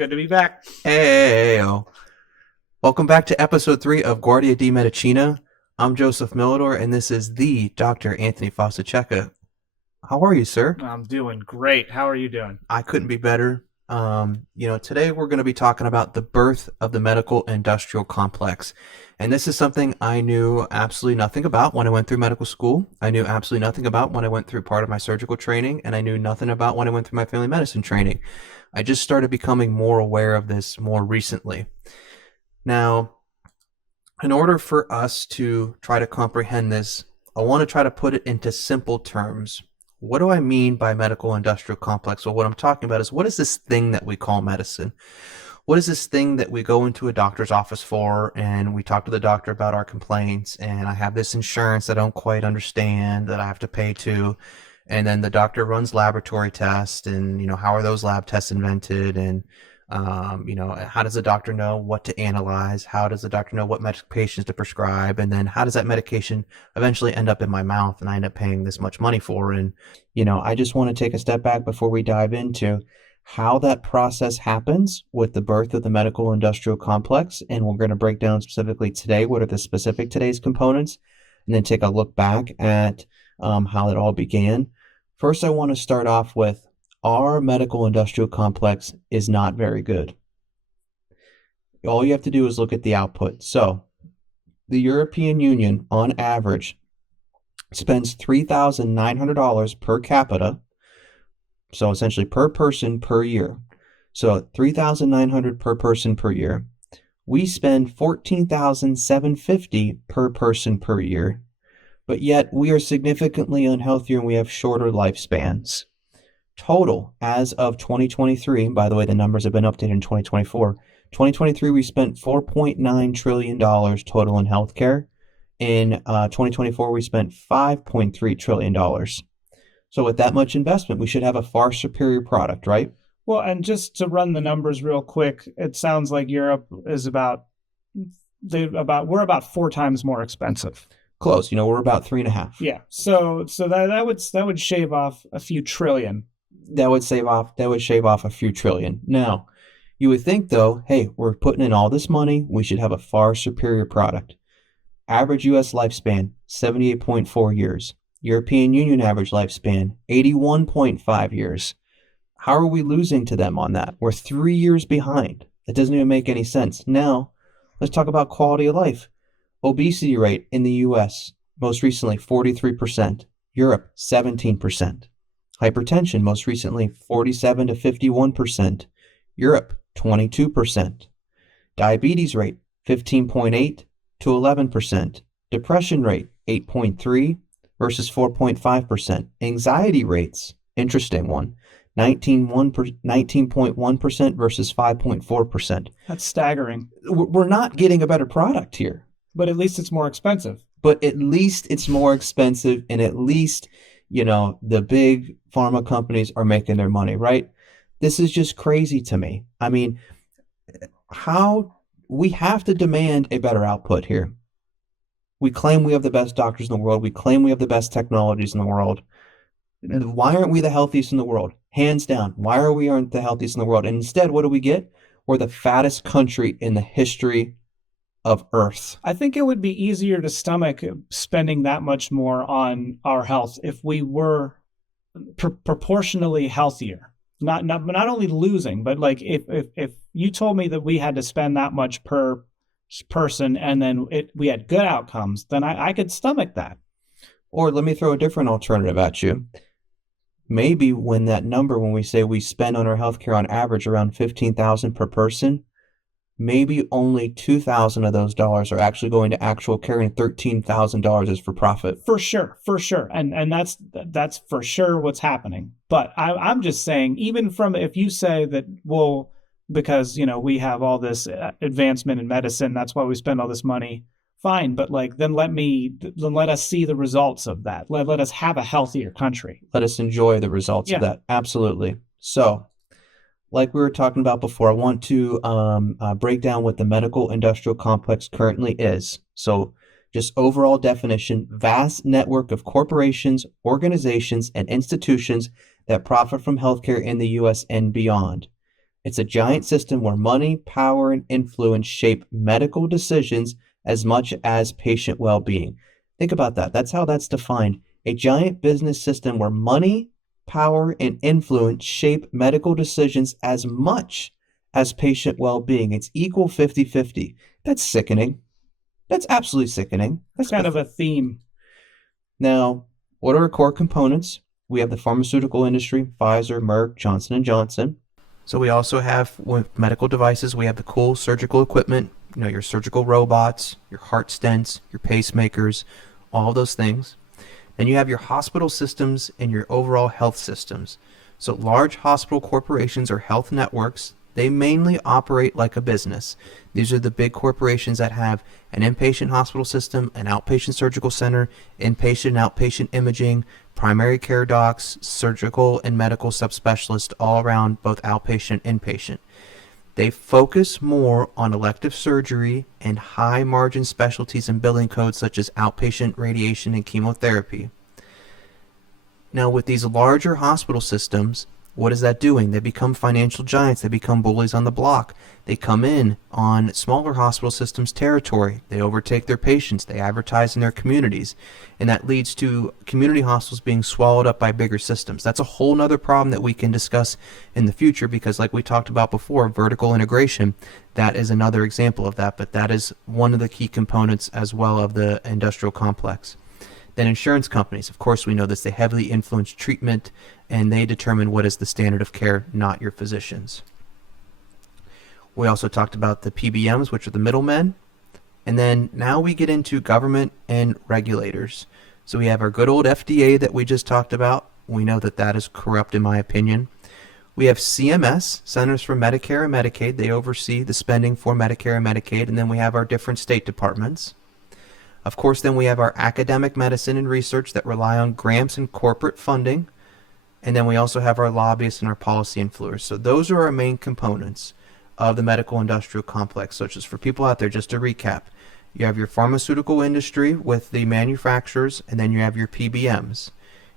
good to be back. Hey, welcome back to episode 3 of Guardia di Medicina. I'm Joseph Miladore, and this is the Dr. Anthony Fossaceca. How are you, sir? I'm doing great. How are you doing? I couldn't be better. Today we're going to be talking about the birth of the medical industrial complex. And this is something I knew absolutely nothing about when I went through medical school. I knew absolutely nothing about when I went through part of my surgical training, and I knew nothing about when I went through my family medicine training. I just started becoming more aware of this more recently. Now, in order for us to try to comprehend this, I want to try to put it into simple terms. What do I mean by medical industrial complex? Well, what I'm talking about is, what is this thing that we call medicine? What is this thing that we go into a doctor's office for, and we talk to the doctor about our complaints, and I have this insurance I don't quite understand that I have to pay to, and then the doctor runs laboratory tests, and how are those lab tests invented, and how does the doctor know what to analyze? How does the doctor know what medications to prescribe? And then how does that medication eventually end up in my mouth and I end up paying this much money for? And, I just want to take a step back before we dive into how that process happens with the birth of the medical industrial complex. And we're going to break down specifically today what are the specific today's components, and then take a look back at how it all began. First, I want to start off with our medical industrial complex is not very good. All you have to do is look at the output. So the European Union, on average, spends $3,900 per capita, so essentially per person per year. So $3,900 per person per year. We spend $14,750 per person per year, but yet we are significantly unhealthier and we have shorter lifespans. Total, as of 2023, by the way, the numbers have been updated in 2024. 2023, we spent $4.9 trillion total in healthcare. In 2024, we spent $5.3 trillion. So with that much investment, we should have a far superior product, right? Well, and just to run the numbers real quick, it sounds like Europe is we're about 4 times more expensive. Close. We're about 3.5. Yeah. So that would shave off a few trillion. That would shave off a few trillion. Now, you would think though, hey, we're putting in all this money, we should have a far superior product. Average US lifespan, 78.4 years. European Union average lifespan, 81.5 years. How are we losing to them on that? We're 3 years behind. That doesn't even make any sense. Now, let's talk about quality of life. Obesity rate in the US, most recently 43%. Europe, 17%. Hypertension, most recently 47 to 51%. Europe, 22%. Diabetes rate, 15.8 to 11%. Depression rate, 8.3 versus 4.5%. Anxiety rates, interesting one, 19.1% versus 5.4%. That's staggering. We're not getting a better product here. But at least it's more expensive. And at least the big pharma companies are making their money, right? This is just crazy to me. I mean, how we have to demand a better output here. We claim we have the best doctors in the world. We claim we have the best technologies in the world. Why aren't we the healthiest in the world? Hands down. Why aren't the healthiest in the world? And instead, what do we get? We're the fattest country in the history of Earth. I think it would be easier to stomach spending that much more on our health if we were proportionally healthier. Not only losing, but like if you told me that we had to spend that much per person and then we had good outcomes, then I could stomach that. Or let me throw a different alternative at you. Maybe when we say we spend on our healthcare on average around $15,000 per person, maybe only $2,000 of those dollars are actually going to actual care, and $13,000 is for profit. For sure. And that's for sure what's happening. But I'm just saying, even from, if you say that, well, because, we have all this advancement in medicine, that's why we spend all this money. Fine. But then let us see the results of that. Let us have a healthier country. Let us enjoy the results of that. Absolutely. So, like we were talking about before, I want to break down what the medical industrial complex currently is. So just overall definition: vast network of corporations, organizations, and institutions that profit from healthcare in the U.S. and beyond. It's a giant system where money, power, and influence shape medical decisions as much as patient well-being. Think about that. That's how that's defined. A giant business system where money, power, and influence shape medical decisions as much as patient well-being. It's equal 50-50. That's sickening. That's absolutely sickening. It's kind of a theme. Now, what are our core components? We have the pharmaceutical industry, Pfizer, Merck, Johnson and Johnson. So we also have, with medical devices, we have the cool surgical equipment, your surgical robots, your heart stents, your pacemakers, all those things. Then you have your hospital systems and your overall health systems. So large hospital corporations or health networks, they mainly operate like a business. These are the big corporations that have an inpatient hospital system, an outpatient surgical center, inpatient and outpatient imaging, primary care docs, surgical and medical subspecialists all around, both outpatient and inpatient. They focus more on elective surgery and high margin specialties and billing codes such as outpatient radiation and chemotherapy. Now, with these larger hospital systems, what is that doing? They become financial giants. They become bullies on the block. They come in on smaller hospital systems' territory. They overtake their patients. They advertise in their communities. And that leads to community hospitals being swallowed up by bigger systems. That's a whole nother problem that we can discuss in the future because, like we talked about before, vertical integration, that is another example of that. But that is one of the key components as well of the industrial complex. Then insurance companies, of course we know this, they heavily influence treatment and they determine what is the standard of care, not your physicians. We also talked about the PBMs, which are the middlemen. And then now we get into government and regulators. So we have our good old FDA that we just talked about. We know that that is corrupt in my opinion. We have CMS, Centers for Medicare and Medicaid. They oversee the spending for Medicare and Medicaid. And then we have our different state departments. Of course, then we have our academic medicine and research that rely on grants and corporate funding. And then we also have our lobbyists and our policy influencers. So those are our main components of the medical industrial complex. So just for people out there, just to recap, you have your pharmaceutical industry with the manufacturers, and then you have your PBMs.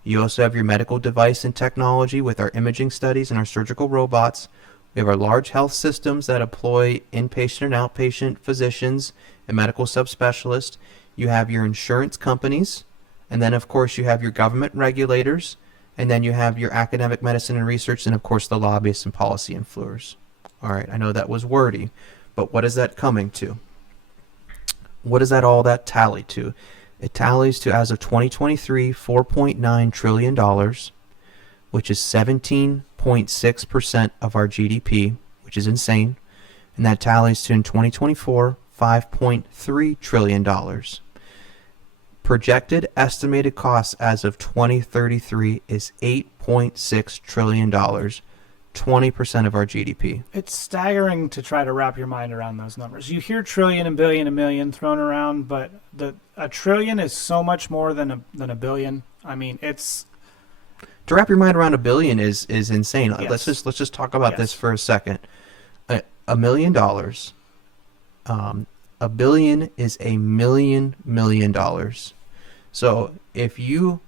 You also have your medical device and technology with our imaging studies and our surgical robots. We have our large health systems that employ inpatient and outpatient physicians and medical subspecialists. You have your insurance companies, and then of course you have your government regulators, and then you have your academic medicine and research, and of course the lobbyists and policy influencers. All right, I know that was wordy, but what is that coming to? What does that all that tally to? It tallies to, as of 2023, $4.9 trillion, which is 17.6% of our GDP, which is insane. And that tallies to, in 2024, $5.3 trillion. Projected estimated costs as of 2033 is $8.6 trillion, 20% of our GDP. It's staggering to try to wrap your mind around those numbers. You hear trillion and billion and million thrown around, but a trillion is so much more than a billion. I mean, it's... To wrap your mind around a billion is insane. Yes. Let's just talk about this for a second. $1 million. A billion is $1 million. So if you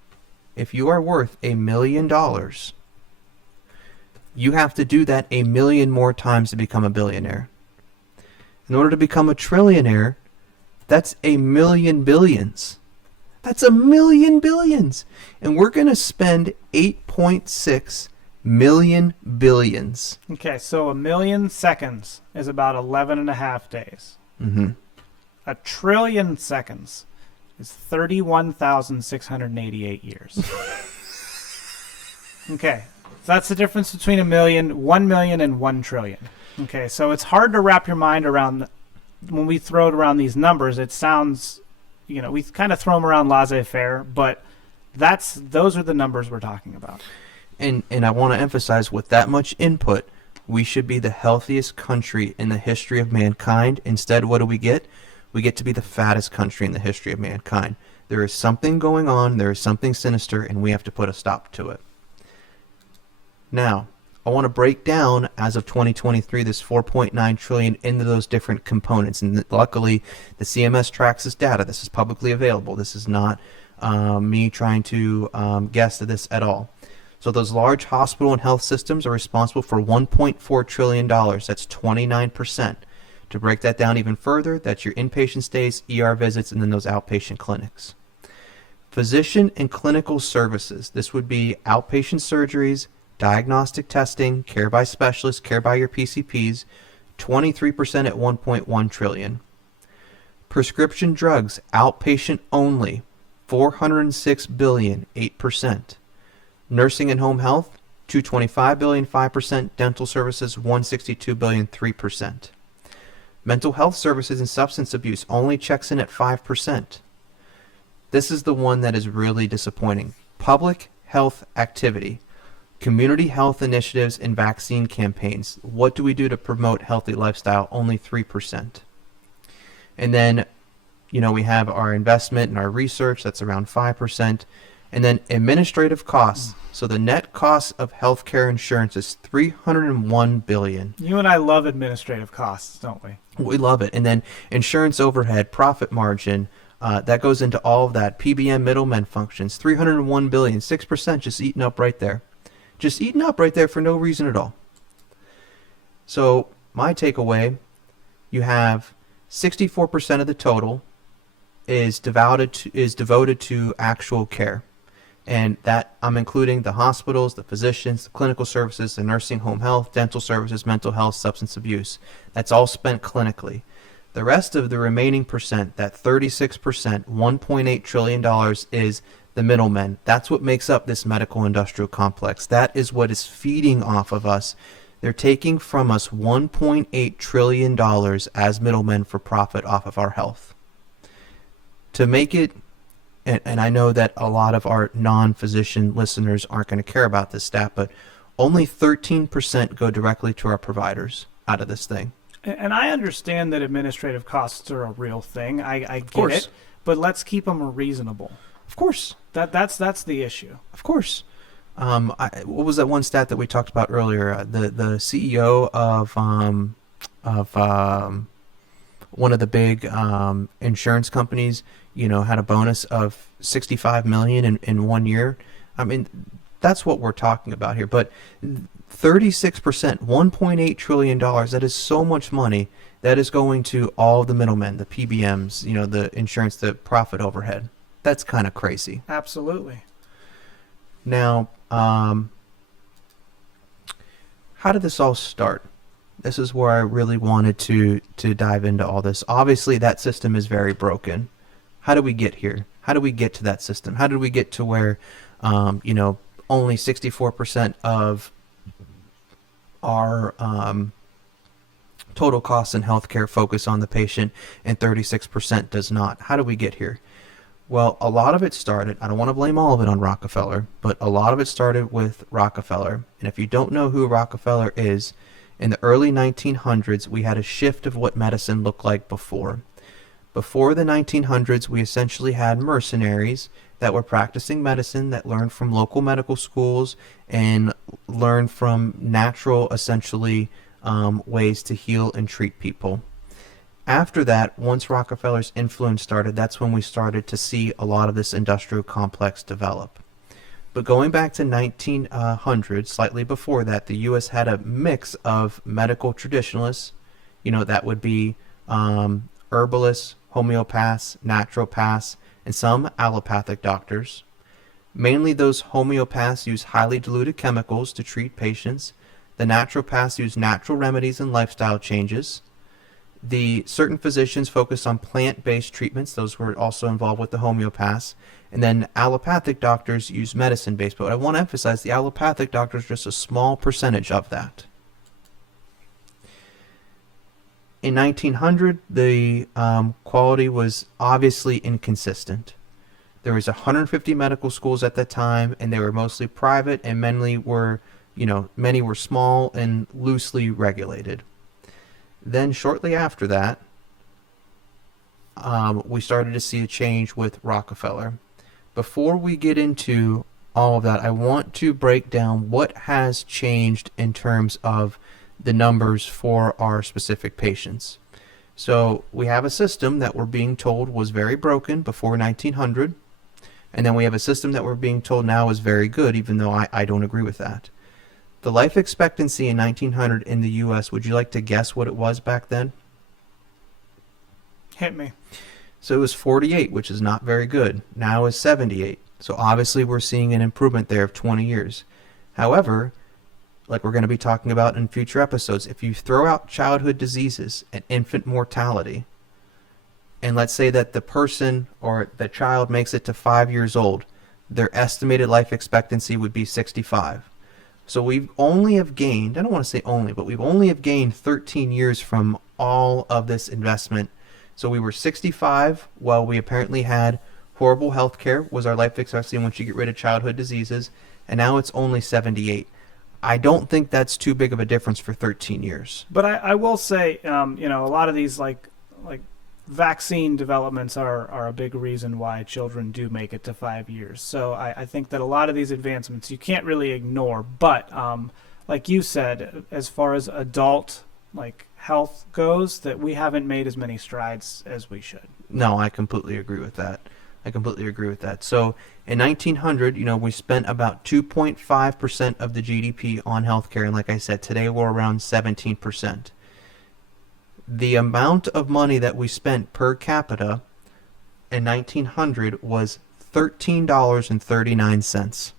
are worth $1 million, you have to do that 1 million more times to become a billionaire. In order to become a trillionaire, that's 1 million billions. That's 1 million billions. And we're going to spend 8.6 million billions. Okay, so 1 million seconds is about 11 and a half days. Mm-hmm. A trillion seconds is 31,688 years. Okay, so that's the difference between 1 million, and 1 trillion. Okay, so it's hard to wrap your mind around. When we throw it around these numbers, it sounds, we kind of throw them around laissez-faire, but those are the numbers we're talking about. And I want to emphasize, with that much input, we should be the healthiest country in the history of mankind. Instead, what do we get? We get to be the fattest country in the history of mankind. There is something going on, there is something sinister, and we have to put a stop to it. Now, I want to break down, as of 2023, this 4.9 trillion into those different components. And luckily, the CMS tracks this data. This is publicly available. This is not me trying to guess at this at all. So those large hospital and health systems are responsible for $1.4 trillion. That's 29%. To break that down even further, that's your inpatient stays, ER visits, and then those outpatient clinics. Physician and clinical services. This would be outpatient surgeries, diagnostic testing, care by specialists, care by your PCPs, 23% at 1.1 trillion. Prescription drugs, outpatient only, 406 billion, 8%. Nursing and home health, 225 billion, 5%. Dental services, 162 billion, 3%. Mental health services and substance abuse only checks in at 5%. This is the one that is really disappointing. Public health activity, community health initiatives, and vaccine campaigns. What do we do to promote healthy lifestyle? Only 3%. And then, we have our investment and our research, that's around 5%. And then administrative costs. So the net cost of healthcare insurance is $301 billion. You and I love administrative costs, don't we? We love it. And then insurance overhead, profit margin, that goes into all of that. PBM middlemen functions, $301 billion, 6% just eaten up right there. Just eaten up right there for no reason at all. So my takeaway, you have 64% of the total is devoted to actual care. And that I'm including the hospitals, the physicians, the clinical services, the nursing home health, dental services, mental health, substance abuse. That's all spent clinically. The rest of the remaining percent, that 36%, $1.8 trillion, is the middlemen. That's what makes up this medical industrial complex. That is what is feeding off of us. They're taking from us $1.8 trillion as middlemen for profit off of our health. To make it, and I know that a lot of our non-physician listeners aren't going to care about this stat, but only 13% go directly to our providers out of this thing. And I understand that administrative costs are a real thing. I get it, but let's keep them reasonable. Of course. That's the issue. Of course. What was that one stat that we talked about earlier? The CEO of one of the big insurance companies, had a bonus of $65 million in 1 year. I mean, that's what we're talking about here. But 36%, $1.8 trillion, that is so much money that is going to all the middlemen, the PBMs, the insurance, the profit overhead. That's kind of crazy. Absolutely. Now, how did this all start? This is where I really wanted to dive into all this. Obviously, that system is very broken. How do we get here? How do we get to that system? How did we get to where, only 64% of our total costs in healthcare focus on the patient and 36% does not? How do we get here? Well, a lot of it started, I don't want to blame all of it on Rockefeller, but a lot of it started with Rockefeller. And if you don't know who Rockefeller is, in the early 1900s, we had a shift of what medicine looked like before. Before the 1900s, we essentially had mercenaries that were practicing medicine, that learned from local medical schools and learned from natural, essentially, ways to heal and treat people. After that, once Rockefeller's influence started, that's when we started to see a lot of this industrial complex develop. But going back to 1900, slightly before that, the U.S. had a mix of medical traditionalists, that would be herbalists, homeopaths, naturopaths, and some allopathic doctors. Mainly those homeopaths use highly diluted chemicals to treat patients. The naturopaths use natural remedies and lifestyle changes. The certain physicians focus on plant-based treatments. Those were also involved with the homeopaths. And then allopathic doctors use medicine-based. But I want to emphasize the allopathic doctors are just a small percentage of that. In 1900, the quality was obviously inconsistent. There was 150 medical schools at that time, and they were mostly private, and many were small and loosely regulated. Then shortly after that, we started to see a change with Rockefeller. Before we get into all of that, I want to break down what has changed in terms of the numbers for our specific patients. So we have a system that we're being told was very broken before 1900, And then we have a system that we're being told now is very good, even though I don't agree with that. The life expectancy in 1900 in the U.S., would you like to guess what it was back then? Hit me. So it was 48, which is not very good. Now is 78. So obviously we're seeing an improvement there of 20 years. However, like we're going to be talking about in future episodes, if you throw out childhood diseases and infant mortality, and let's say that the person or the child makes it to 5 years old, their estimated life expectancy would be 65. So we've only have gained, I don't want to say only, but we've only have gained 13 years from all of this investment. So we were 65 while we apparently had horrible health care was our life expectancy once you get rid of childhood diseases, and now it's only 78. I don't think that's too big of a difference for 13 years. But I will say, a lot of these like vaccine developments are a big reason why children do make it to 5 years. So I think that a lot of these advancements you can't really ignore. But like you said, as far as adult health goes, that we haven't made as many strides as we should. No, I completely agree with that. So in 1900, we spent about 2.5% of the GDP on healthcare, and like I said, today we're around 17%. The amount of money that we spent per capita in 1900 was $13.39.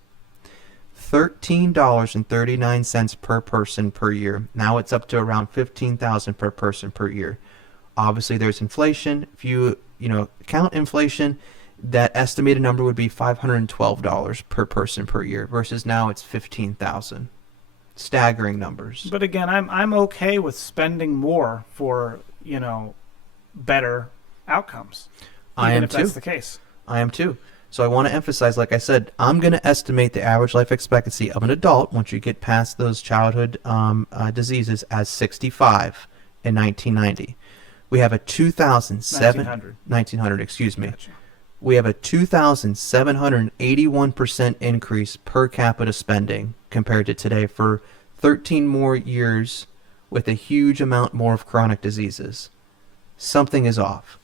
$13.39 per person per year. Now it's up to around $15,000 per person per year. Obviously, there's inflation. If you count inflation, that estimated number would be $512 per person per year versus now it's $15,000. Staggering numbers. But again, I'm okay with spending more for better outcomes. I am if too. That's the case. I am too. So I want to emphasize, like I said, I'm going to estimate the average life expectancy of an adult once you get past those childhood diseases as 65 in 1990. We have a 1900, excuse me. Gotcha. We have a 2,781% increase per capita spending compared to today for 13 more years with a huge amount more of chronic diseases. Something is off.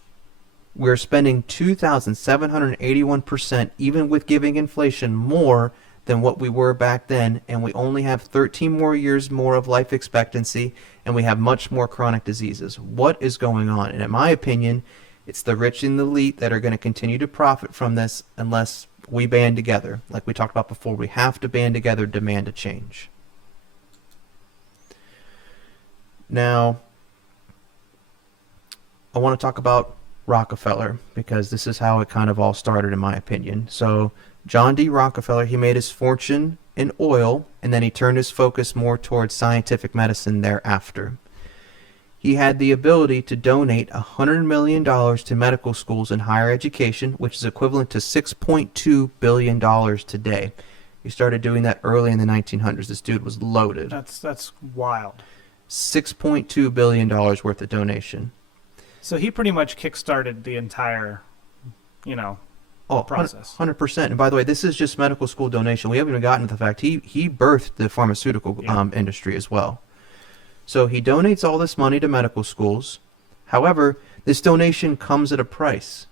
We're spending 2,781%, even with giving inflation, more than what we were back then, and we only have 13 more years more of life expectancy, and we have much more chronic diseases. What is going on? And in my opinion, it's the rich and the elite that are going to continue to profit from this unless we band together. Like we talked about before, we have to band together to demand a change. Now, I want to talk about Rockefeller because this is how it kind of all started in my opinion. So John D. Rockefeller, he made his fortune in oil and then he turned his focus more towards scientific medicine thereafter. He had the ability to donate $100 million to medical schools and higher education, which is equivalent to $6.2 billion today. He started doing that early in the 1900s. This dude was loaded. That's wild. $6.2 billion worth of donation. So he pretty much kickstarted the entire, process. 100%. And by the way, this is just medical school donation. We haven't even gotten to the fact he birthed the pharmaceutical industry as well. So he donates all this money to medical schools. However, this donation comes at a price.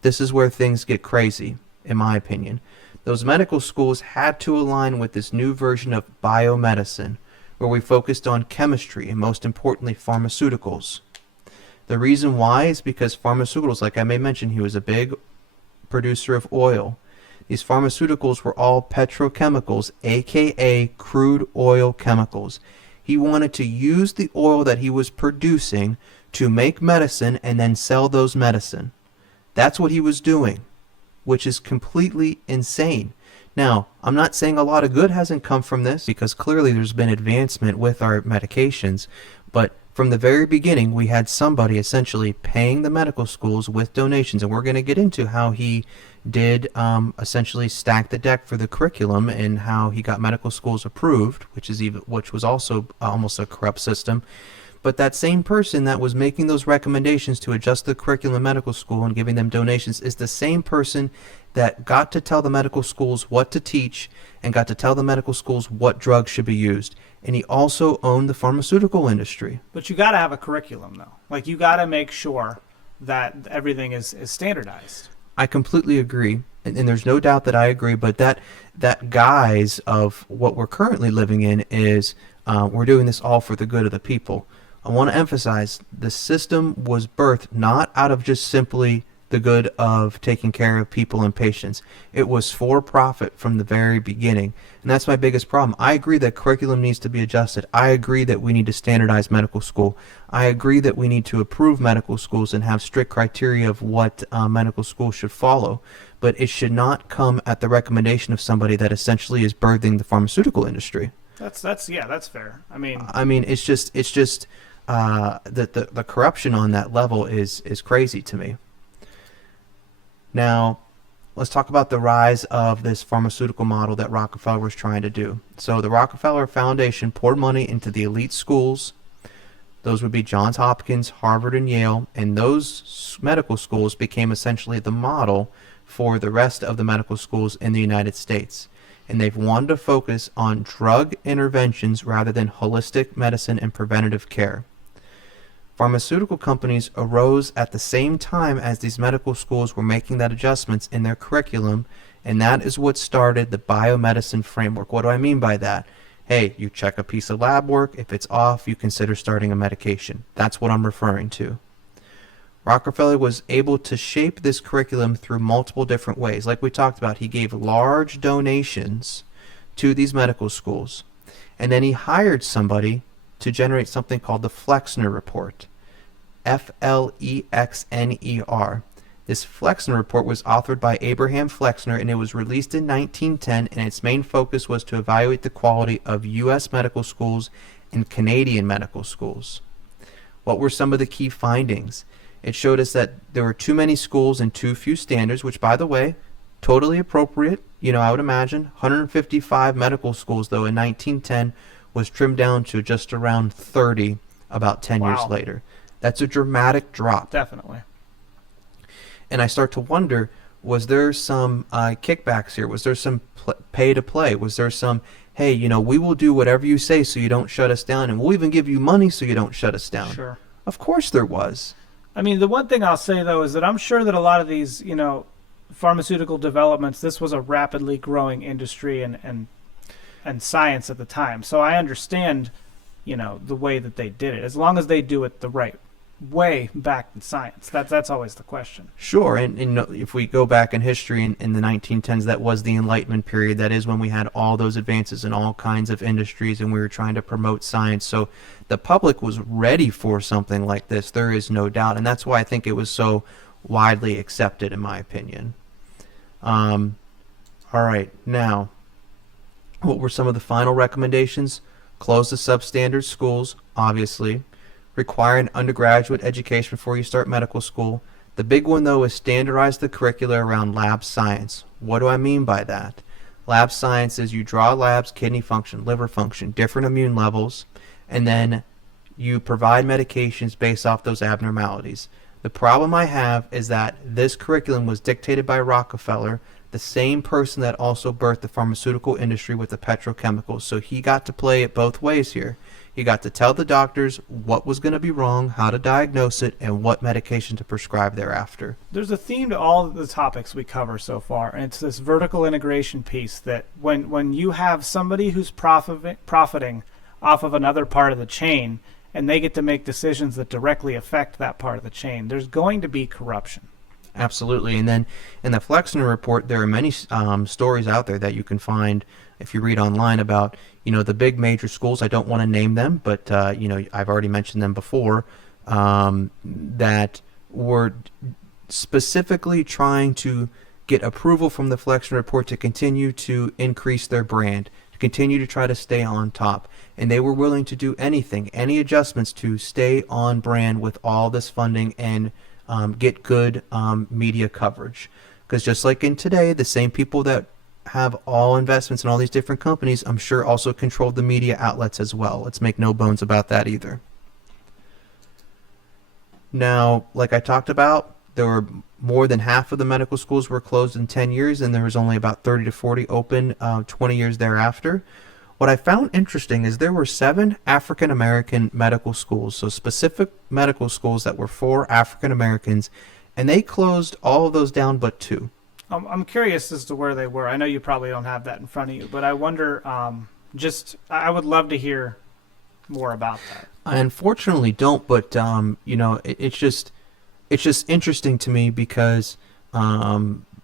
This is where things get crazy, in my opinion. Those medical schools had to align with this new version of biomedicine, where we focused on chemistry and most importantly pharmaceuticals. The reason why is because pharmaceuticals, like I may mention, he was a big producer of oil. These pharmaceuticals were all petrochemicals, aka crude oil chemicals. He wanted to use the oil that he was producing to make medicine and then sell those medicine. That's what he was doing, which is completely insane. Now, I'm not saying a lot of good hasn't come from this because clearly there's been advancement with our medications, but from the very beginning, we had somebody essentially paying the medical schools with donations, and we're going to get into how he did essentially stack the deck for the curriculum and how he got medical schools approved, which was also almost a corrupt system. But that same person that was making those recommendations to adjust the curriculum in medical school and giving them donations is the same person that got to tell the medical schools what to teach and got to tell the medical schools what drugs should be used. And he also owned the pharmaceutical industry. But you got to have a curriculum, though. You got to make sure that everything is standardized. I completely agree, and there's no doubt that I agree. But that guise of what we're currently living in is we're doing this all for the good of the people. I want to emphasize the system was birthed not out of just simply the good of taking care of people and patients. It was for profit from the very beginning. And that's my biggest problem. I agree that curriculum needs to be adjusted. I agree that we need to standardize medical school. I agree that we need to approve medical schools and have strict criteria of what medical schools should follow. But it should not come at the recommendation of somebody that essentially is birthing the pharmaceutical industry. That's fair. It's just the corruption on that level is crazy to me. Now, let's talk about the rise of this pharmaceutical model that Rockefeller was trying to do. So the Rockefeller Foundation poured money into the elite schools. Those would be Johns Hopkins, Harvard, and Yale, and those medical schools became essentially the model for the rest of the medical schools in the United States. And they've wanted to focus on drug interventions rather than holistic medicine and preventative care. Pharmaceutical companies arose at the same time as these medical schools were making that adjustments in their curriculum, and that is what started the biomedicine framework. What do I mean by that? Hey, you check a piece of lab work. If it's off, you consider starting a medication. That's what I'm referring to. Rockefeller was able to shape this curriculum through multiple different ways. Like we talked about, he gave large donations to these medical schools, and then he hired somebody to generate something called the Flexner Report. Flexner. This Flexner Report was authored by Abraham Flexner, and it was released in 1910, and its main focus was to evaluate the quality of U.S. medical schools and Canadian medical schools. What were some of the key findings? It showed us that there were too many schools and too few standards, which, by the way, totally appropriate. I would imagine 155 medical schools, though, in 1910 was trimmed down to just around 30 about 10 years later. That's a dramatic drop. Definitely. And I start to wonder, was there some kickbacks here? Was there some pay to play? Was there some, hey, we will do whatever you say so you don't shut us down, and we'll even give you money so you don't shut us down? Sure. Of course there was. The one thing I'll say, though, is that I'm sure that a lot of these, pharmaceutical developments, this was a rapidly growing industry and science at the time. So I understand, the way that they did it, as long as they do it the right way back in science. That's always the question. Sure, and if we go back in history in the 1910s, that was the Enlightenment period. That is when we had all those advances in all kinds of industries, and we were trying to promote science. So the public was ready for something like this. There is no doubt, and that's why I think it was so widely accepted, in my opinion. All right, now, what were some of the final recommendations? Close the substandard schools, obviously. Require an undergraduate education before you start medical school. The big one, though, is standardize the curricula around lab science. What do I mean by that? Lab science is you draw labs, kidney function, liver function, different immune levels, and then you provide medications based off those abnormalities. The problem I have is that this curriculum was dictated by Rockefeller, the same person that also birthed the pharmaceutical industry with the petrochemicals. So he got to play it both ways here. He got to tell the doctors what was going to be wrong, how to diagnose it, and what medication to prescribe thereafter. There's a theme to all of the topics we cover so far, and it's this vertical integration piece that when you have somebody who's profiting off of another part of the chain, and they get to make decisions that directly affect that part of the chain, there's going to be corruption. Absolutely. And then in the Flexner Report, there are many stories out there that you can find if you read online about, the big major schools. I don't want to name them, but, I've already mentioned them before, that were specifically trying to get approval from the Flexner Report to continue to increase their brand, to continue to try to stay on top. And they were willing to do anything, any adjustments to stay on brand with all this funding and get good media coverage. Because just like in today, the same people that have all investments in all these different companies, I'm sure also controlled the media outlets as well. Let's make no bones about that either. Now, like I talked about, there were more than half of the medical schools were closed in 10 years, and there was only about 30 to 40 open 20 years thereafter. What I found interesting is there were 7 African American medical schools, so specific medical schools that were for African Americans, and they closed all of those down but two. I'm curious as to where they were. I know you probably don't have that in front of you, but I wonder. I would love to hear more about that. I unfortunately don't, but it's just interesting to me because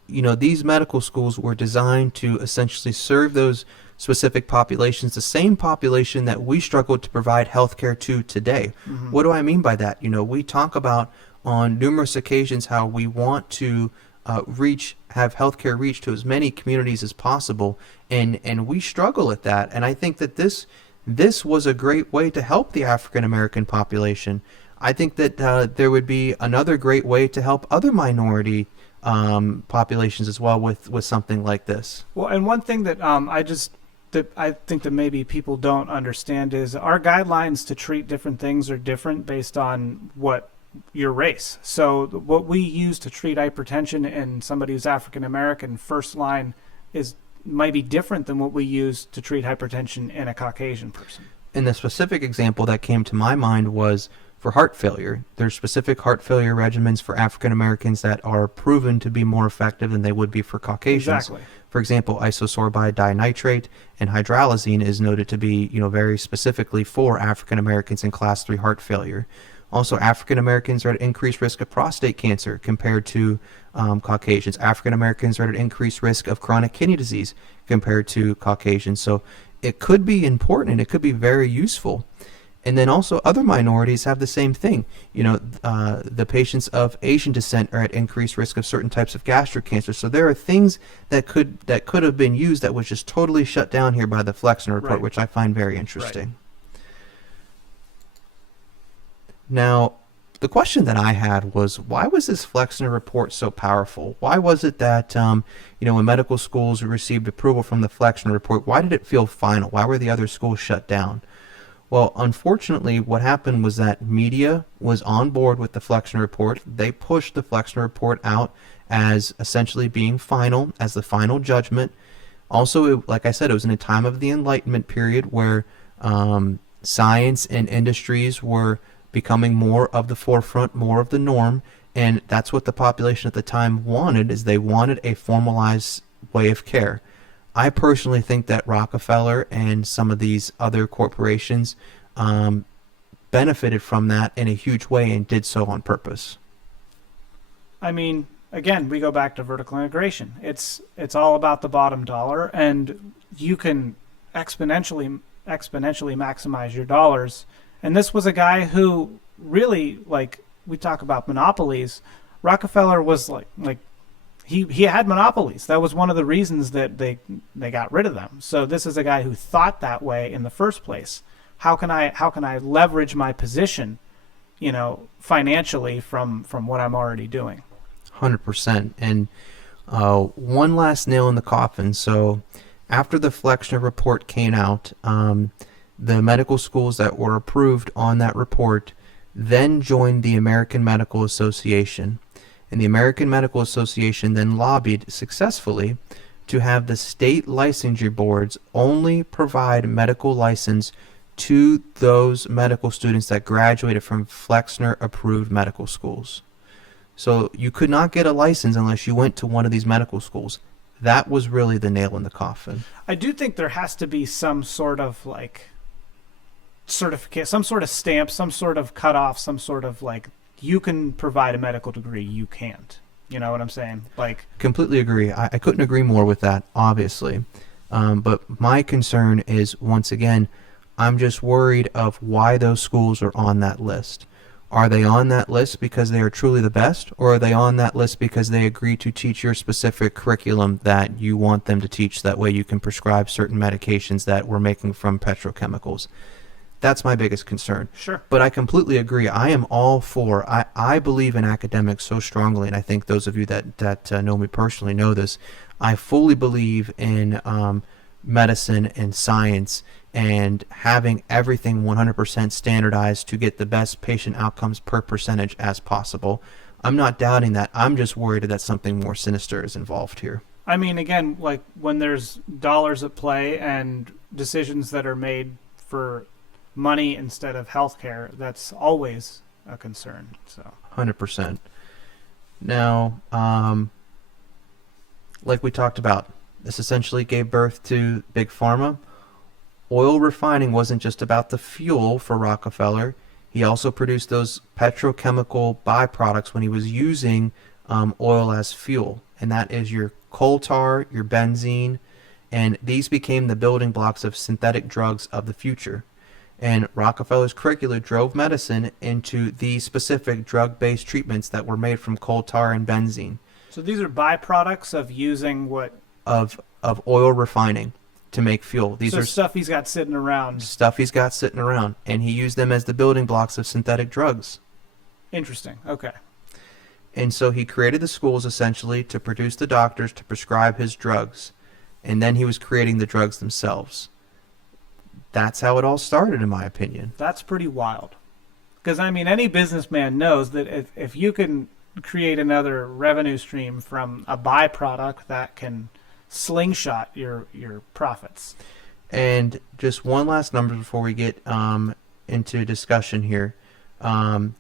these medical schools were designed to essentially serve those specific populations, the same population that we struggle to provide healthcare to today. Mm-hmm. What do I mean by that? We talk about on numerous occasions how we want to have healthcare reach to as many communities as possible, and we struggle at that. And I think that this was a great way to help the African American population. I think that there would be another great way to help other minority populations as well with something like this. Well, and one thing that I think that maybe people don't understand is our guidelines to treat different things are different based on what your race. So what we use to treat hypertension in somebody who's African American first line might be different than what we use to treat hypertension in a Caucasian person. And the specific example that came to my mind was for heart failure. There's specific heart failure regimens for African Americans that are proven to be more effective than they would be for Caucasians. Exactly. For example, isosorbide dinitrate and hydralazine is noted to be, very specifically for African Americans in class 3 heart failure. Also, African Americans are at increased risk of prostate cancer compared to Caucasians. African Americans are at increased risk of chronic kidney disease compared to Caucasians. So it could be important and it could be very useful. And then also other minorities have the same thing. The patients of Asian descent are at increased risk of certain types of gastric cancer. So there are things that could have been used that was just totally shut down here by the Flexner report, Right. which I find very interesting. Right. Now, the question that I had was, why was this Flexner report so powerful? Why was it that, when medical schools received approval from the Flexner report, why did it feel final? Why were the other schools shut down? Well, unfortunately, what happened was that media was on board with the Flexner report. They pushed the Flexner report out as essentially being final, as the final judgment. Also, like I said, it was in a time of the Enlightenment period where science and industries were becoming more of the forefront, more of the norm, and that's what the population at the time wanted, is they wanted a formalized way of care. I personally think that Rockefeller and some of these other corporations benefited from that in a huge way and did so on purpose. I mean, again, we go back to vertical integration. It's all about the bottom dollar, and you can exponentially maximize your dollars. And this was a guy who really, like, we talk about monopolies. Rockefeller was like he had monopolies. That was one of the reasons that they got rid of them. So this is a guy who thought that way in the first place. How can I leverage my position, financially from what I'm already doing? 100%. And one last nail in the coffin. So after the Flexner report came out, the medical schools that were approved on that report then joined the American Medical Association. And the American Medical Association then lobbied successfully to have the state licensure boards only provide medical license to those medical students that graduated from Flexner-approved medical schools. So you could not get a license unless you went to one of these medical schools. That was really the nail in the coffin. I do think there has to be some sort of certificate, some sort of stamp, some sort of cutoff, some sort of you can provide a medical degree, you can't. You know what I'm saying? Completely agree. I couldn't agree more with that, obviously. But my concern is, once again, I'm just worried of why those schools are on that list. Are they on that list because they are truly the best, or are they on that list because they agree to teach your specific curriculum that you want them to teach? That way you can prescribe certain medications that we're making from petrochemicals. That's my biggest concern. Sure. But I completely agree. I am all for, I believe in academics so strongly, and I think those of you that know me personally know this. I fully believe in medicine and science and having everything 100% standardized to get the best patient outcomes per percentage as possible. I'm not doubting that. I'm just worried that something more sinister is involved here. I mean, again, when there's dollars at play and decisions that are made for money instead of healthcare, that's always a concern. So 100%. Now, like we talked about, this essentially gave birth to Big Pharma. Oil refining wasn't just about the fuel for Rockefeller. He also produced those petrochemical byproducts when he was using oil as fuel, and that is your coal tar, your benzene, and these became the building blocks of synthetic drugs of the future. And Rockefeller's curricula drove medicine into these specific drug-based treatments that were made from coal tar and benzene So these are byproducts of using what? of oil refining to make fuel. These So are stuff he's got sitting around. stuff he's got sitting around, and he used them as the building blocks of synthetic drugs. Interesting. Okay. And so he created the schools essentially to produce the doctors to prescribe his drugs, and then he was creating the drugs themselves. That's how it all started, in my opinion. That's pretty wild. Because, I mean, any businessman knows that if you can create another revenue stream from a byproduct, that can slingshot your profits. And just one last number before we get into discussion here. Um,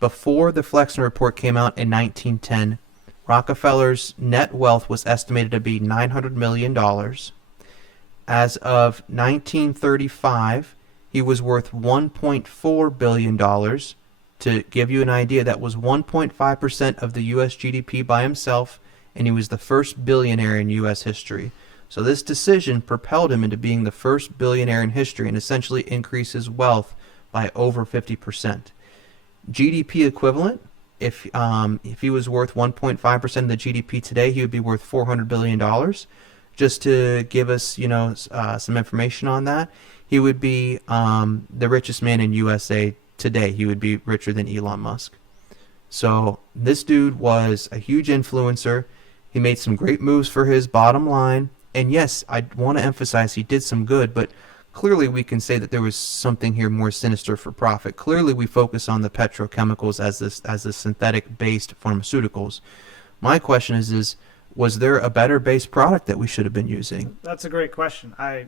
Before the Flexner Report came out in 1910, Rockefeller's net wealth was estimated to be $900 million. As of 1935, he was worth $1.4 billion. To give you an idea, that was 1.5% of the U.S. GDP by himself, and he was the first billionaire in U.S. history. So this decision propelled him into being the first billionaire in history and essentially increased his wealth by over 50%. GDP equivalent, if he was worth 1.5% of the GDP today, he would be worth $400 billion. Just to give us, some information on that, he would be the richest man in USA today. He would be richer than Elon Musk. So this dude was a huge influencer. He made some great moves for his bottom line. And yes, I want to emphasize he did some good, but clearly we can say that there was something here more sinister for profit. Clearly we focus on the petrochemicals as the synthetic-based pharmaceuticals. My question is was there a better base product that we should have been using? That's a great question. I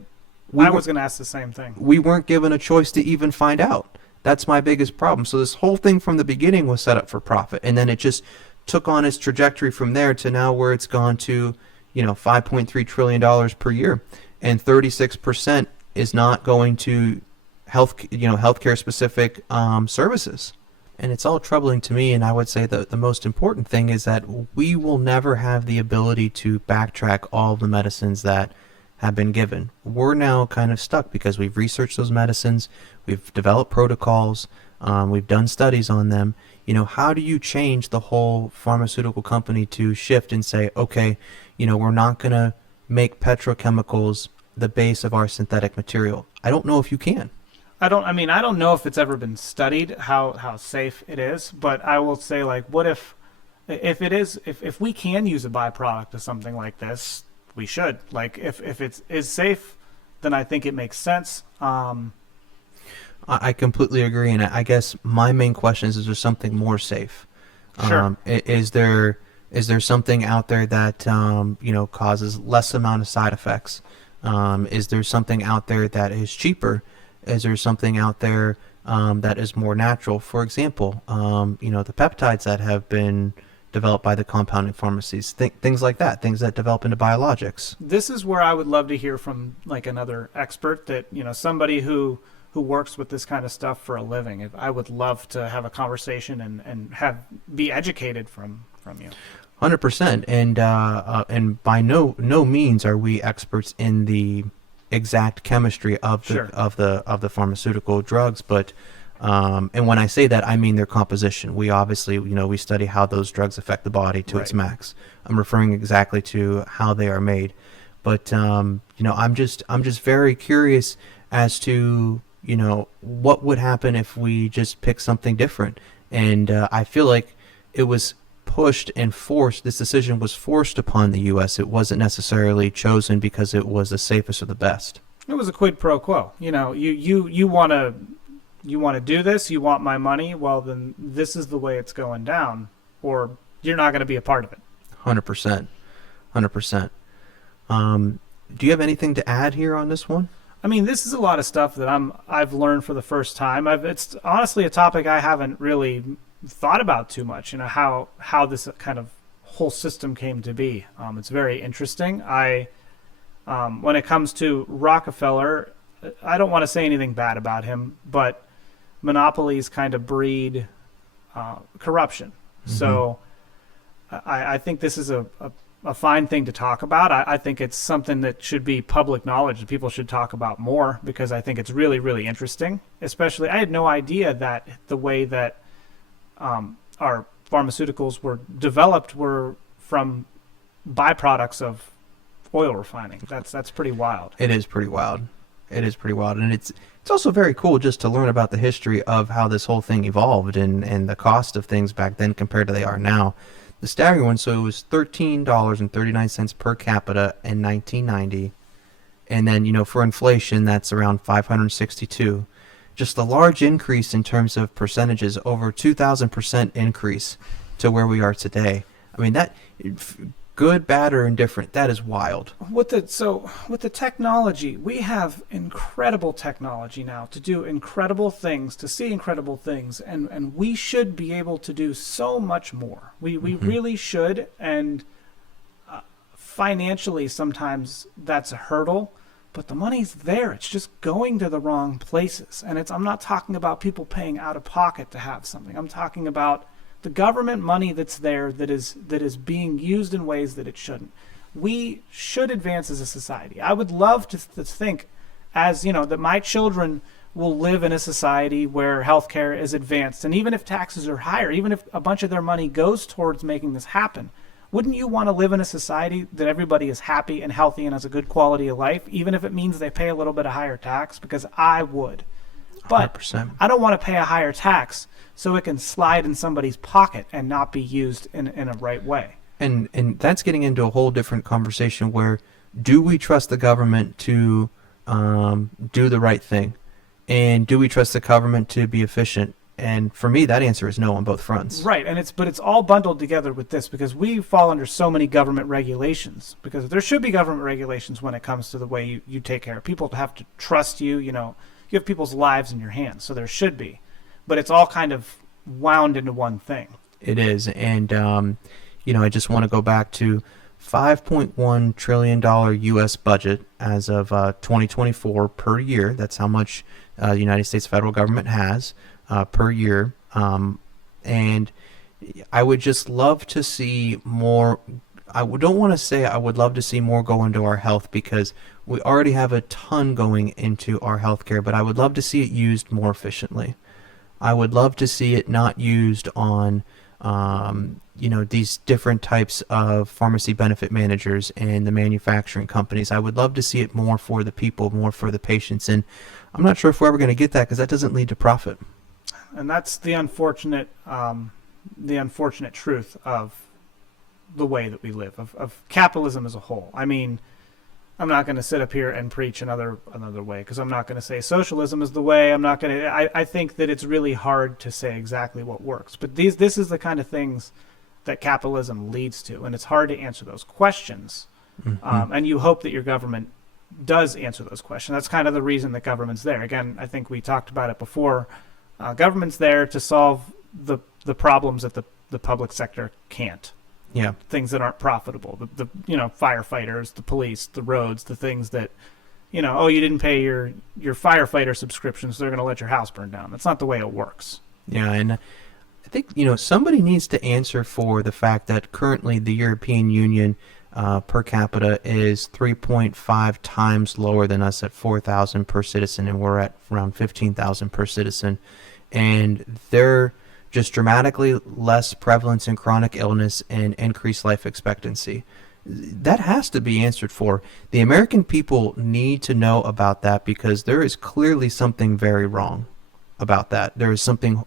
We was going to ask the same thing. we weren't given a choice to even find out. That's my biggest problem. So this whole thing from the beginning was set up for profit, and then it just took on its trajectory from there to now where it's gone to, $5.3 trillion per year, and 36% is not going to healthcare specific services. And it's all troubling to me, and I would say that the most important thing is that we will never have the ability to backtrack all of the medicines that have been given. We're now kind of stuck because we've researched those medicines, we've developed protocols, we've done studies on them. How do you change the whole pharmaceutical company to shift and say, okay, we're not going to make petrochemicals the base of our synthetic material? I don't know if you can. I don't know if it's ever been studied how safe it is, but I will say, like, what if if we can use a byproduct of something like this, we should. Like, if it is safe, then I think it makes sense. I completely agree, and I guess my main question is there something more safe? Sure. Is there something out there that causes less amount of side effects? Is there something out there that is cheaper? Is there something out there that is more natural? For example, the peptides that have been developed by the compounding pharmacies, things like that, things that develop into biologics. This is where I would love to hear from, like, another expert, that somebody who works with this kind of stuff for a living. I would love to have a conversation and be educated from you. 100%, and by no means are we experts in the exact chemistry of the Sure. of the pharmaceutical drugs, but and when I say that, I mean their composition. We obviously we study how those drugs affect the body to its Right. max. I'm referring exactly to how they are made, but I'm just very curious as to what would happen if we just pick something different, and I feel like it was pushed and forced. This decision was forced upon the U.S. It wasn't necessarily chosen because it was the safest or the best. It was a quid pro quo. You want to do this. You want my money. Well, then this is the way it's going down, or you're not going to be a part of it. 100%. 100%. Do you have anything to add here on this one? I mean, this is a lot of stuff that I've learned for the first time. It's honestly a topic I haven't really thought about too much. How this kind of whole system came to be. It's very interesting. When it comes to Rockefeller, I don't want to say anything bad about him, but monopolies kind of breed corruption. Mm-hmm. So I think this is a fine thing to talk about. I think it's something that should be public knowledge that people should talk about more, because I think it's really, really interesting. Especially, I had no idea that the way that our pharmaceuticals were developed were from byproducts of oil refining. That's pretty wild. It is pretty wild. It is pretty wild. And it's also very cool just to learn about the history of how this whole thing evolved and the cost of things back then compared to they are now. The staggering one, so it was $13.39 per capita in 1990. And then, for inflation, that's around 562. Just a large increase in terms of percentages, over 2,000% increase to where we are today. I mean, that, good, bad, or indifferent, that is wild. With the technology, we have incredible technology now to do incredible things, to see incredible things, and we should be able to do so much more. We really should, and financially sometimes that's a hurdle, but the money's there. It's just going to the wrong places. And I'm not talking about people paying out of pocket to have something. I'm talking about the government money that's there that is being used in ways that it shouldn't. We should advance as a society. I would love to think, that my children will live in a society where healthcare is advanced. And even if taxes are higher, even if a bunch of their money goes towards making this happen, wouldn't you want to live in a society that everybody is happy and healthy and has a good quality of life, even if it means they pay a little bit of higher tax? Because I would. But 100%. I don't want to pay a higher tax so it can slide in somebody's pocket and not be used in a right way. And that's getting into a whole different conversation where, do we trust the government to do the right thing? And do we trust the government to be efficient? And for me, that answer is no on both fronts. Right, and it's all bundled together with this, because we fall under so many government regulations. Because there should be government regulations when it comes to the way you take care of people. To have to trust you, you have people's lives in your hands, so there should be. But it's all kind of wound into one thing. It is, and I just want to go back to $5.1 trillion U.S. budget as of 2024 per year. That's how much the United States federal government has per year. And I would just love to see more. Don't want to say I would love to see more go into our health, because we already have a ton going into our healthcare, but I would love to see it used more efficiently. I would love to see it not used on these different types of pharmacy benefit managers and the manufacturing companies. I would love to see it more for the people, more for the patients, and I'm not sure if we're ever going to get that, because that doesn't lead to profit. And that's the unfortunate truth of the way that we live, of capitalism as a whole. I mean, I'm not going to sit up here and preach another way, because I'm not going to say socialism is the way. I think that it's really hard to say exactly what works. But this is the kind of things that capitalism leads to, and it's hard to answer those questions. Mm-hmm. And you hope that your government does answer those questions. That's kind of the reason that government's there. Again, I think we talked about it before. Government's there to solve the problems that the public sector can't. Yeah. Things that aren't profitable. The firefighters, the police, the roads, the things that, you didn't pay your firefighter subscription, so they're going to let your house burn down. That's not the way it works. Yeah, and I think, somebody needs to answer for the fact that currently the European Union per capita is 3.5 times lower than us at 4,000 per citizen, and we're at around 15,000 per citizen. And they're just dramatically less prevalence in chronic illness and increased life expectancy. That has to be answered for. The American people need to know about that, because there is clearly something very wrong about that. There is something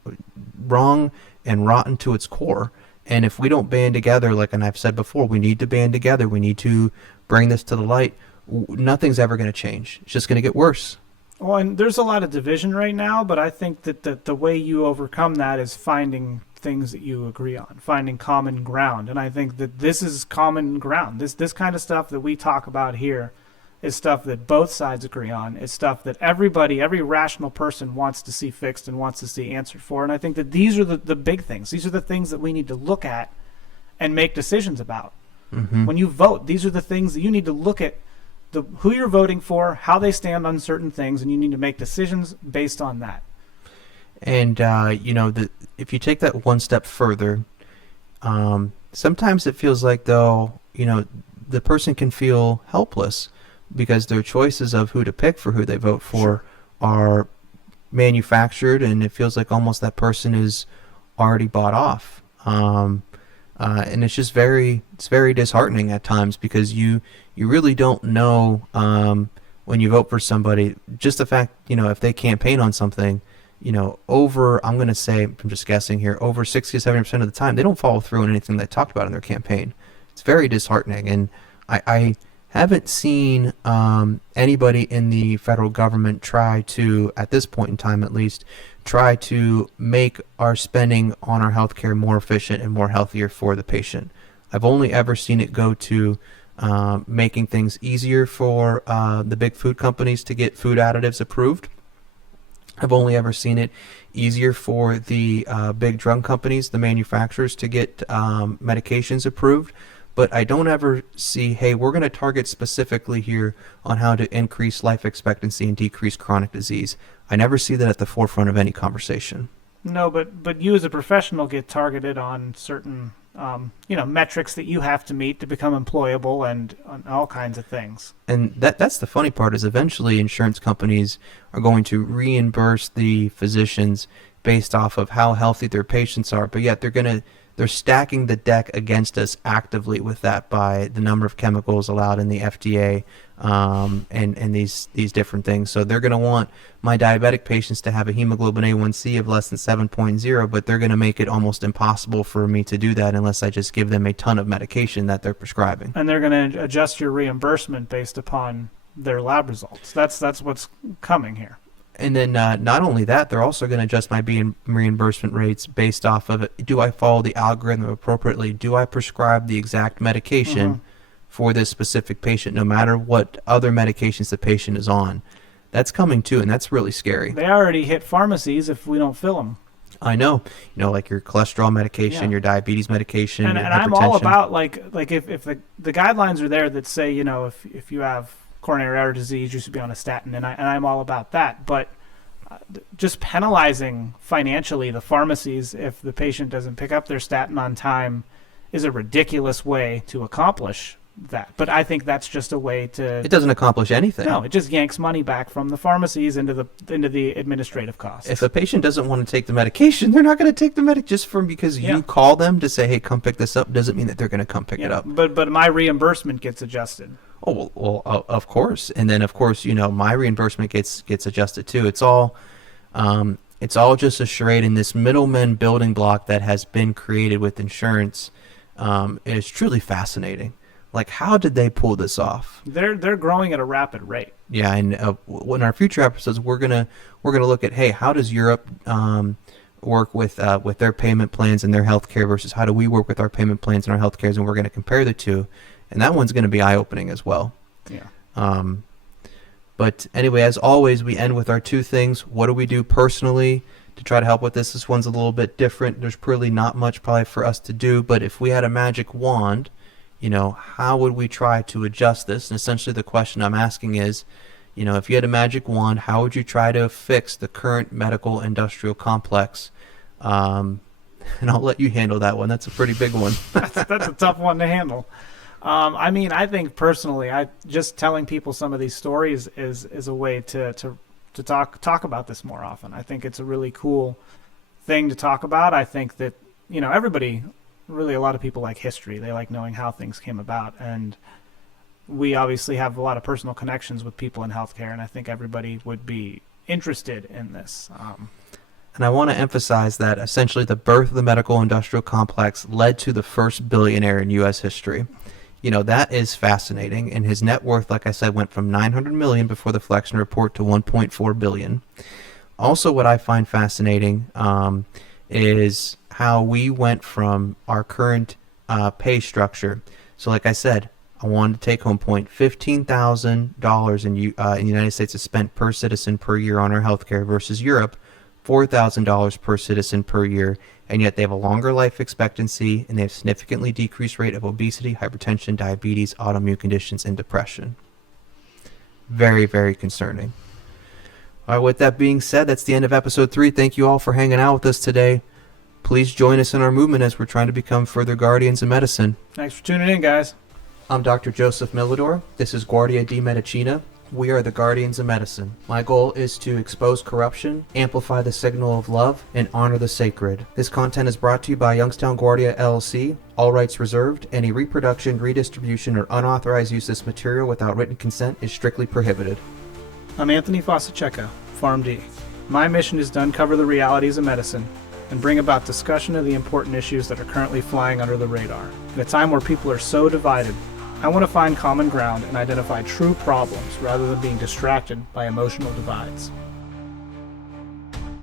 wrong and rotten to its core. And if we don't band together, and I've said before, we need to band together. We need to bring this to the light. Nothing's ever going to change. It's just going to get worse. Well, and there's a lot of division right now, but I think that the way you overcome that is finding things that you agree on, finding common ground. And I think that this is common ground. This kind of stuff that we talk about here, is stuff that both sides agree on. It's stuff that everybody, every rational person wants to see fixed and wants to see answered for. And I think that these are the big things. These are the things that we need to look at and make decisions about. Mm-hmm. When you vote, these are the things that you need to look at, who you're voting for, how they stand on certain things, and you need to make decisions based on that. And, if you take that one step further, sometimes it feels like, though, the person can feel helpless because their choices of who to pick for who they vote for Sure. are manufactured, and it feels like almost that person is already bought off. And it's just it's very disheartening at times because you really don't know when you vote for somebody, just the fact, if they campaign on something, I'm going to say, I'm just guessing here, over 60 to 70% of the time, they don't follow through on anything they talked about in their campaign. It's very disheartening. And I haven't seen anybody in the federal government try to, at this point in time at least, try to make our spending on our healthcare more efficient and more healthier for the patient. I've only ever seen it go to making things easier for the big food companies to get food additives approved. I've only ever seen it easier for the big drug companies, the manufacturers, to get medications approved. But I don't ever see, hey, we're going to target specifically here on how to increase life expectancy and decrease chronic disease. I never see that at the forefront of any conversation. No, but you as a professional get targeted on certain metrics that you have to meet to become employable and on all kinds of things. And that's the funny part, is eventually insurance companies are going to reimburse the physicians based off of how healthy their patients are, but yet they're stacking the deck against us actively with that by the number of chemicals allowed in the FDA and these different things. So they're going to want my diabetic patients to have a hemoglobin A1C of less than 7.0, but they're going to make it almost impossible for me to do that unless I just give them a ton of medication that they're prescribing. And they're going to adjust your reimbursement based upon their lab results. That's what's coming here. And then not only that, they're also going to adjust my reimbursement rates based off of it. Do I follow the algorithm appropriately? Do I prescribe the exact medication for this specific patient, no matter what other medications the patient is on? That's coming too, and that's really scary. They already hit pharmacies if we don't fill them. I know. Like your cholesterol medication, your diabetes medication, and your I'm hypertension. all about like if the guidelines are there that say, if you have coronary artery disease, you should be on a statin, and I'm all about that. But just penalizing financially the pharmacies if the patient doesn't pick up their statin on time is a ridiculous way to accomplish that. But I think that's just a way to... It doesn't accomplish anything. No, it just yanks money back from the pharmacies into the administrative costs. If a patient doesn't want to take the medication, they're not going to take the medic just because you call them to say, hey, come pick this up, doesn't mean that they're going to come pick it up. But my reimbursement gets adjusted. Oh, well, of course. And then, of course, my reimbursement gets adjusted too. It's all just a charade, and this middleman building block that has been created with insurance is truly fascinating. Like, how did they pull this off? They're growing at a rapid rate. Yeah, and in our future episodes, we're gonna look at, hey, how does Europe work with their payment plans and their healthcare versus how do we work with our payment plans and our healthcares, and we're going to compare the two. And that one's going to be eye-opening as well. Yeah. But anyway, as always, we end with our two things. What do we do personally to try to help with this? This one's a little bit different. There's really not much probably for us to do. But if we had a magic wand, how would we try to adjust this? And essentially the question I'm asking is, if you had a magic wand, how would you try to fix the current medical industrial complex? And I'll let you handle that one. That's a pretty big one. That's a tough one to handle. I think personally, just telling people some of these stories is a way to talk about this more often. I think it's a really cool thing to talk about. I think that, everybody, really a lot of people like history. They like knowing how things came about. And we obviously have a lot of personal connections with people in healthcare, and I think everybody would be interested in this. And I want to emphasize that essentially the birth of the medical industrial complex led to the first billionaire in U.S. history. That is fascinating. And his net worth, like I said, went from $900 million before the Flexner report to $1.4 billion. Also, what I find fascinating is how we went from our current pay structure. So like I said, I wanted to take home point. $15,000 in the United States is spent per citizen per year on our healthcare versus Europe, $4,000 per citizen per year, and yet they have a longer life expectancy and they have significantly decreased rate of obesity, hypertension, diabetes, autoimmune conditions, and depression. Very, very concerning. All right, with that being said, that's the end of episode 3. Thank you all for hanging out with us today. Please join us in our movement as we're trying to become further guardians of medicine. Thanks for tuning in, guys. I'm Dr. Joseph Miladore. This is Guardia di Medicina. We are the guardians of medicine. My goal is to expose corruption, amplify the signal of love, and honor the sacred. This content is brought to you by Youngstown Guardia LLC. All rights reserved. Any reproduction, redistribution, or unauthorized use of this material without written consent is strictly prohibited. I'm Anthony Fossaceca, PharmD. My mission is to uncover the realities of medicine and bring about discussion of the important issues that are currently flying under the radar. In a time where people are so divided, I want to find common ground and identify true problems rather than being distracted by emotional divides.